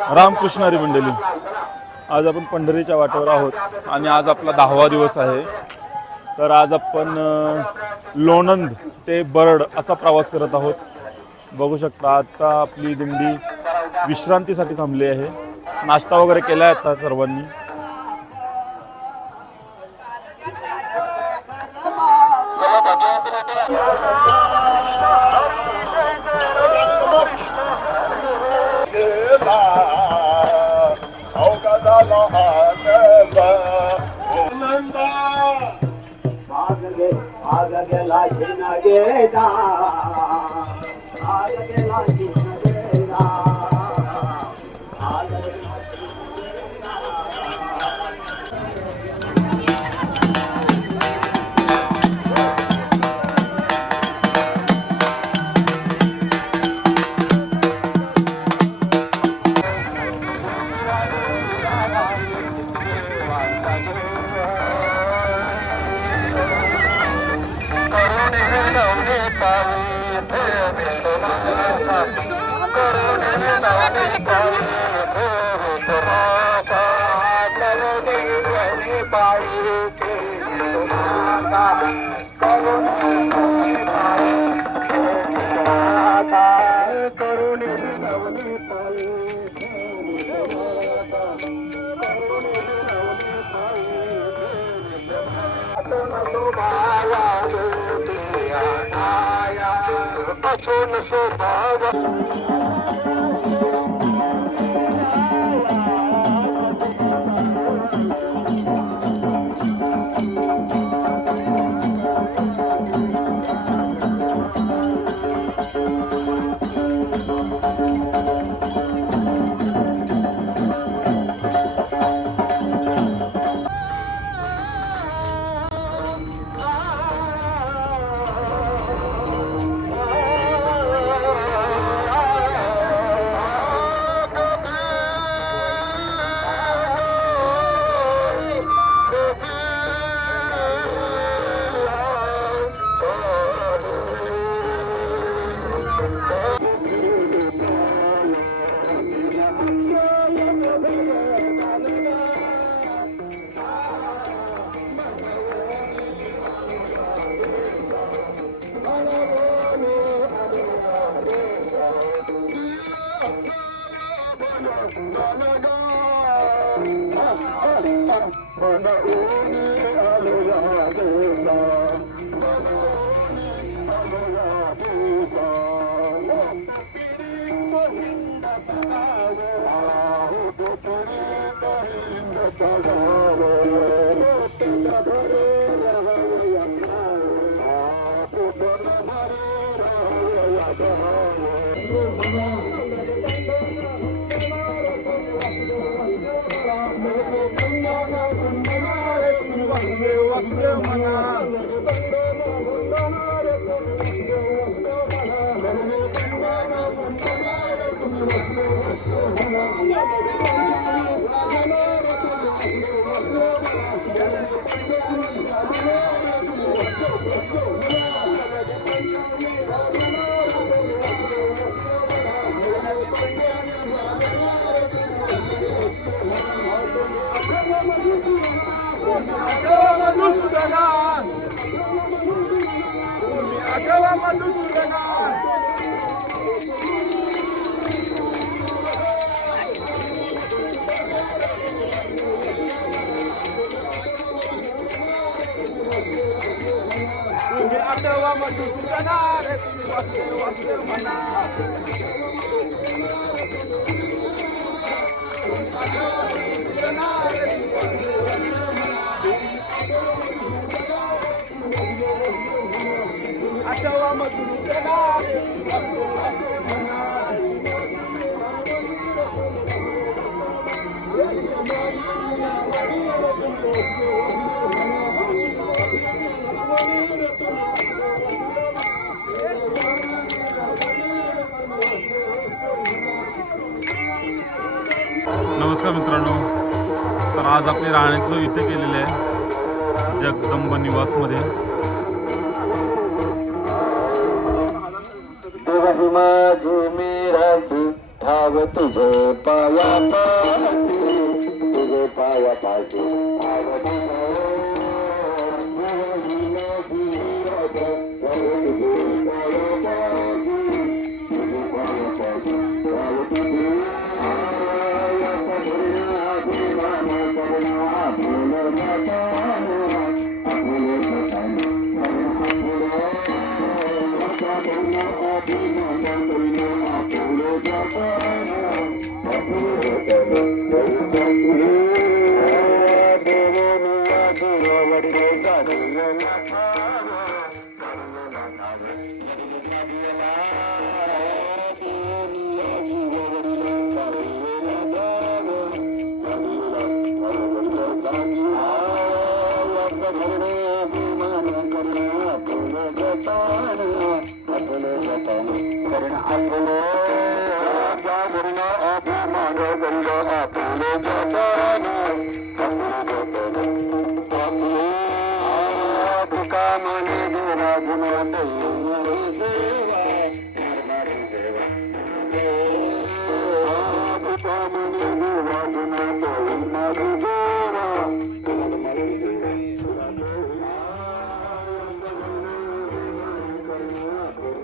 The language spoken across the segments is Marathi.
रामकृष्ण हरी मंडळी, आज आपण पंढरीच्या वाटेवर आहोत आणि आज आपला 10वा दिवस आहे. तर आज आपण लोणंद ते बरड असा प्रवास करत आहोत. बघू शकता आता आपली दिंडी विश्रांतीसाठी थांबली आहे. नाश्ता वगैरे केला आहे आता सर्वांनी. नमस्कार मित्रांनो, तर आज आपली राहण्याचं इथे केलेले आहे जगदंब निवासमध्ये. माझे मेराचे ठाव तुझे पाया पाशी तुझे पाया पाशी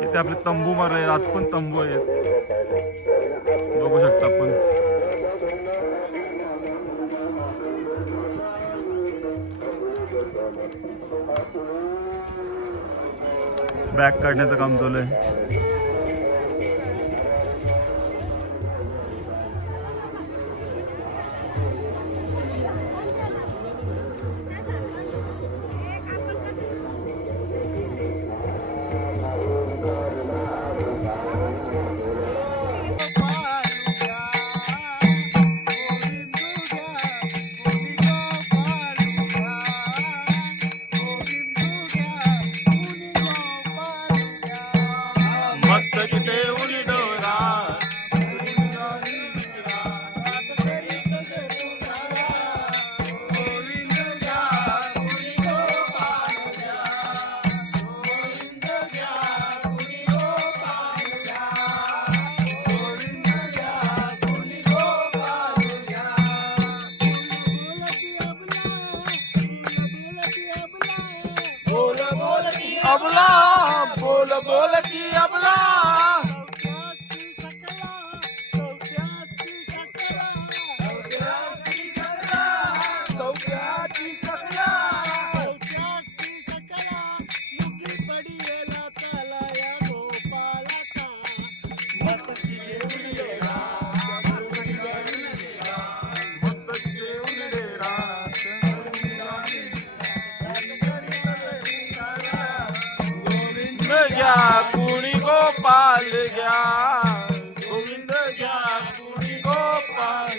इथे आपले तंबू मारले, आज पण तंबू आहेत, बघू शकता आपण. बॅग काढण्याचं काम चालू आहे. अबला बोल बोल की अबला कुणी गोपाल गया गोविंद गया कुणी गोपाल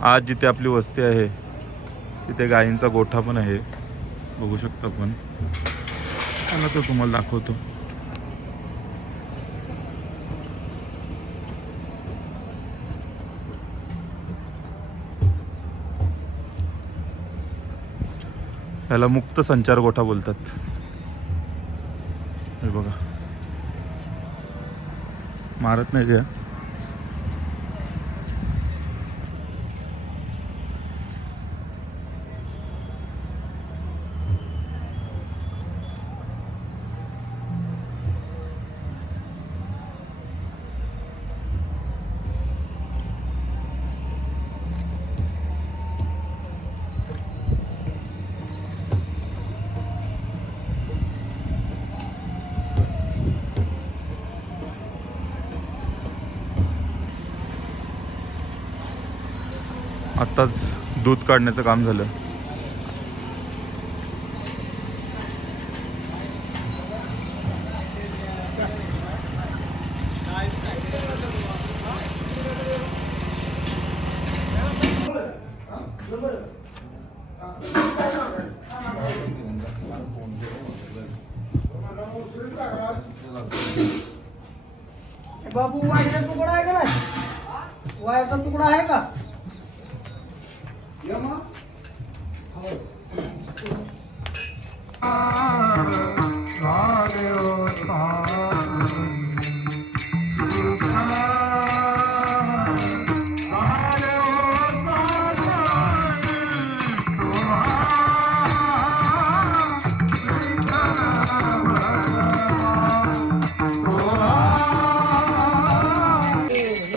आज जिथे आपली वस्ती आहे तिथे गायींचा गोठा पण आहे, बघू शकता आपण. चला तो तुम्हाला दाखवतो. याला मुक्त संचार गोठा बोलतात. हे बघा, मारत नाही त्या. आत्ताच दूध काढण्याचं काम झालं. बाबू वायरचा तुकडा आहे का नाही? वायरचा तुकडा आहे का?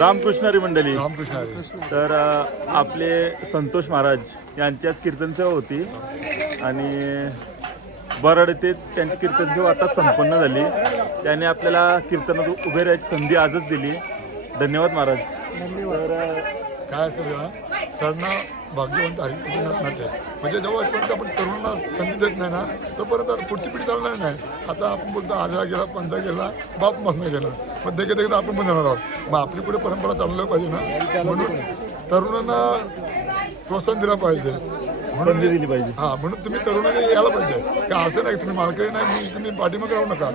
रामकृष्णारी मंडळी. रामकृष्ण हरी. तर आपले संतोष महाराज यांच्याच कीर्तन सेवा होती आणि बरड येथे त्यांची कीर्तन सेवा आता संपन्न झाली. त्याने आपल्याला कीर्तनात उभे राहायची संधी आजच दिली. धन्यवाद महाराज. तर काय असेल ना तरुणा भाग्यवंत हरिनाथ नाट्य म्हणजे जेव्हापर्यंत आपण तरुणांना संधी देत नाही ना तोपर्यंत आता पुढची पिढी चालणार नाही. आता आपण बोलतो आजा गेला पंजा गेला बाप मसना गेला मग देखील देखील आपण पण जाणार आहोत. मग आपली पुढे परंपरा चालवली पाहिजे ना म्हणून तरुणांना प्रोत्साहन दिलं पाहिजे संधी दिली पाहिजे. हां म्हणून तुम्ही तरुणांनी यायला पाहिजे का असं नाही तुम्ही मालकरी नाही म्हणून तुम्ही पाठीमागे राहू नका.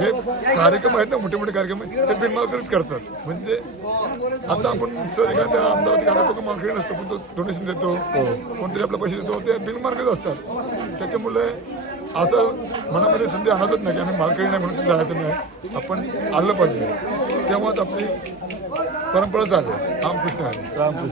हे कार्यक्रम आहेत ना मोठे मोठे कार्यक्रम ते बिनमालकरीच करतात. म्हणजे आता आपण एखाद्या आमदाराचा कार्यक्रम मालकरी नसतो पण तो डोनेशन देतो कोणतरी आपले पैसे देतो ते बिनमालकरीच असतात. त्याच्यामुळे असं मनामध्ये संधी आणतच नाही की आम्ही मालकरी नाही म्हणून जायचं नाही. आपण आलं पाहिजे तेव्हाच आपली परंपरा चालेल. रामकृष्ण हरी.